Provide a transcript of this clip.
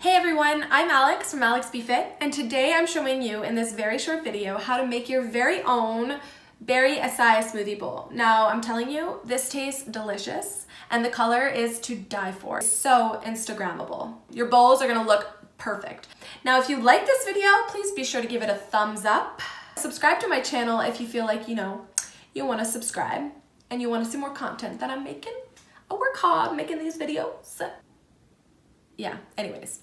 Hey everyone, I'm Alex from Alex Be Fit, and today I'm showing you in this very short video how to make your very own Berry Açaï Smoothie bowl. Now I'm telling you, this tastes delicious and the color is to die for. It's so Instagrammable. Your bowls are gonna look perfect. Now if you like this video, please be sure to give it a thumbs up. Subscribe to my channel if you feel like, you wanna subscribe and you wanna see more content that I'm making. I work hard making these videos. Yeah, anyways.